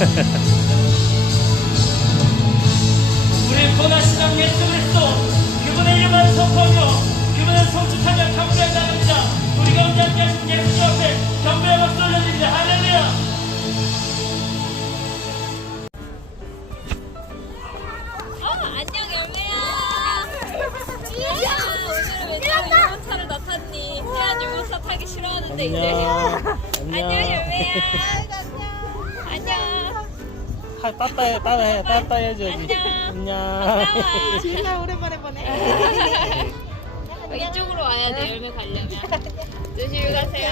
우리 보나시장 예수 그리스도 그분의 이름을 선포하며 그분을 송축하며 경배해 나갑니다 우리 가운데 함께 하신 예수님 앞에 경배의 박수 올려드립니다. 할렐루야. 타기 싫어하는데 이제. 안녕. 여매야! 하, 빠빠해, 빠빠해, 빠빠해 해줘야지. 안녕. 안녕. 진짜 오랜만에 보네. 어, 이쪽으로 와야 돼 열매 가려면. 조심히 가세요.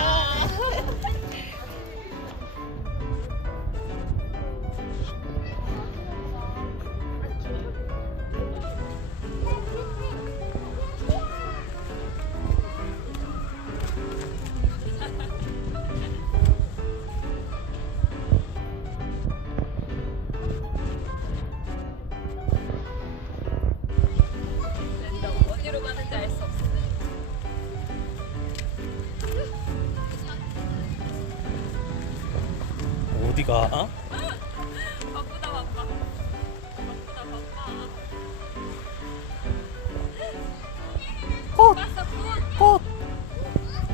어디로 가는지 알 수 없어. 어디가? 바쁘다 바빠. 바쁘다 바빠. 꽃, 봤어 꽃. 꽃,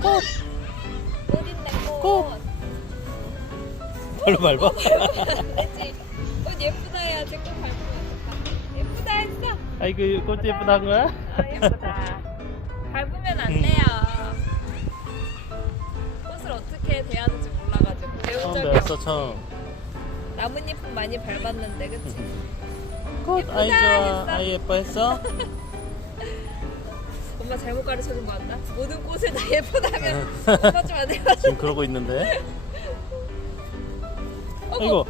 꽃. 꽃 있네 꽃. 꽃. 발로 밟아? 그치? 꽃 예쁘다 해야지 꽃 밟으면 어떡하 예쁘다 했어. 아이고, 꽃 예쁘다 한 거야? 아 예쁘다. 밟으면 안 돼요. 꽃을 어떻게 대하는지 몰라가지고 처음 배운 배웠어, 적이 처음. 없지. 나뭇잎은 많이 밟았는데 그치? 꽃, 아이 예쁘다 좋아. 했어. 아이 예뻐 했어? 엄마 잘못 가르쳐준 거 같나? 모든 꽃을 다 예쁘다면 엄마 좀 안 해봐. 지금 그러고 있는데. 어머. 아이고,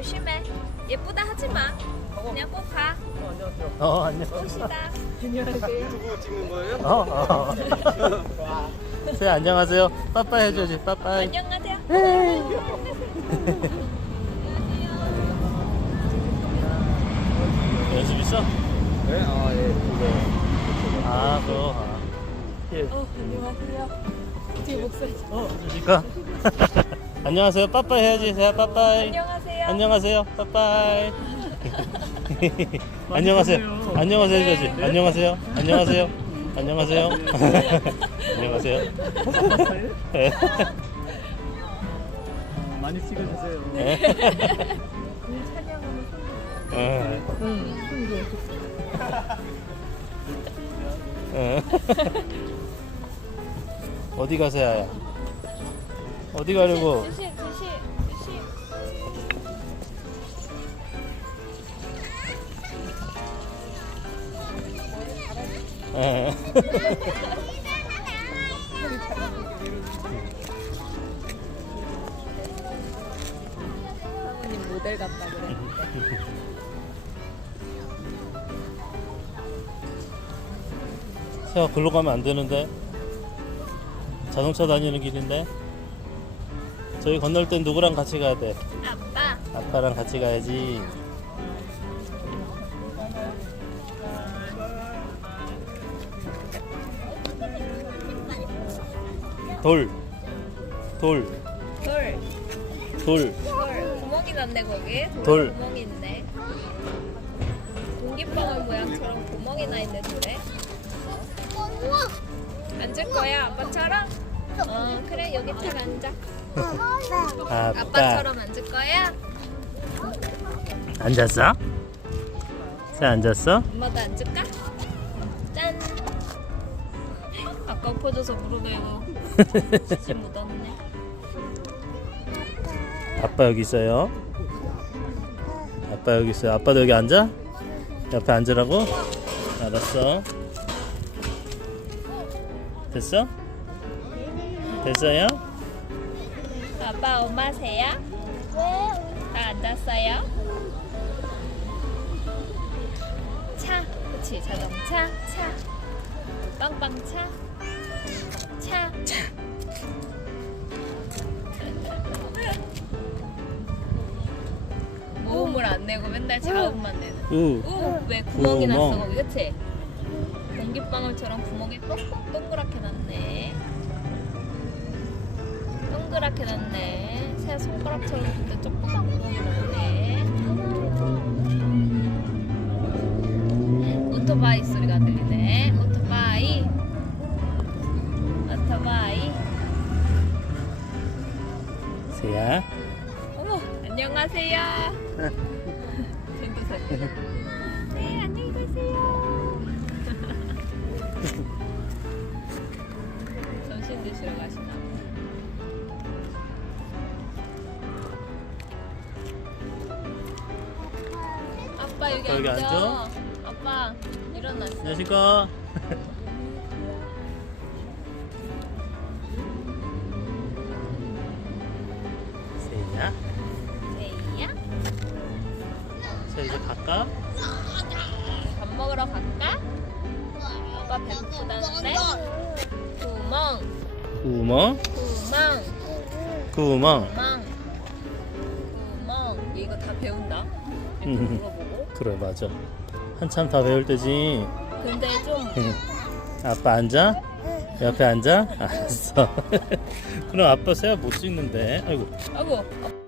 조심해. 예쁘다 하지 마. 그냥 꼭 가. 어, 안녕. 꽃이다. 어, 어. 세 안녕하세요. 빠빠이 해줘야지, 빠빠이. 안녕하세요. 연습 있어? 네? 아, 예. 그거. 아, 그거. 아. 예. 어 안녕하세요. 뒤에 목소리. 어, 그러니까. 안녕하세요. 빠빠이 해야지. 세야 빠빠이. 안녕하세요. 안녕하세요. 빠빠이. 안녕하세요. 안녕하세요 해줘야지. 안녕하세요. 안녕하세요. 안녕하세요. 안녕하세요. 네. 많이 찍어주세요. 네. 어. 어. 어디 가세요? 어디 가려고? 주시 주시 어. 사모님 모델 같다 그랬는데. 세아 글로 가면 안 되는데 자동차 다니는 길인데 저희 건널 땐 누구랑 같이 가야 돼? 아빠. 아빠랑 같이 가야지. 돌, 돌, 돌. 돌. 돌. 구멍이 났네 거기. 돌. 돌. 구멍이 있네. 공기방울 모양처럼 구멍이 나 있네 돌에. 앉을 거야 아빠처럼? 어 그래 여기 잘 앉아. 아빠. 아빠처럼 앉을 거야? 앉았어? 세 앉았어? 엄마도 앉을까? 아까 엎어져서 무릎에고 지 묻었네. 아빠 여기 있어요. 아빠 여기 있어요. 아빠도 여기 앉아? 옆에 앉으라고? 알았어. 됐어? 됐어요? 아빠 엄마세요? 다 앉았어요? 차, 그치 자동차, 차, 빵빵차, 차, 차. 모음을 안 내고 맨날 자음만 내는. 우. 우, 왜 구멍이 났어 구멍. 거기, 그치? 공기방울처럼 구멍이 똥똥 동그랗게 났네. 동그랗게 동그랗게 났네. 새 손가락처럼 근데 조그만 구멍이 났네. 오토바이 세야. 어머, 안녕하세요. 네, 안녕히 가세요. 점심 드시러 가시나 봐. 아빠 여기, 여기 앉아. 앉아? 아빠 일어났어. 안녕하십니까. 갈까? 밥 먹으러 갈까? 아빠 배고프다는데? 구멍, 구멍. 구멍, 구멍. 구멍, 이거 다 배운다. 이렇게 음. 물어보고. 그래 맞아. 한참 다 배울 때지. 근데 좀 아빠 앉아? 옆에 앉아? 알았어. 그럼 아빠 세야 못 찍는데. 아이고. 아이고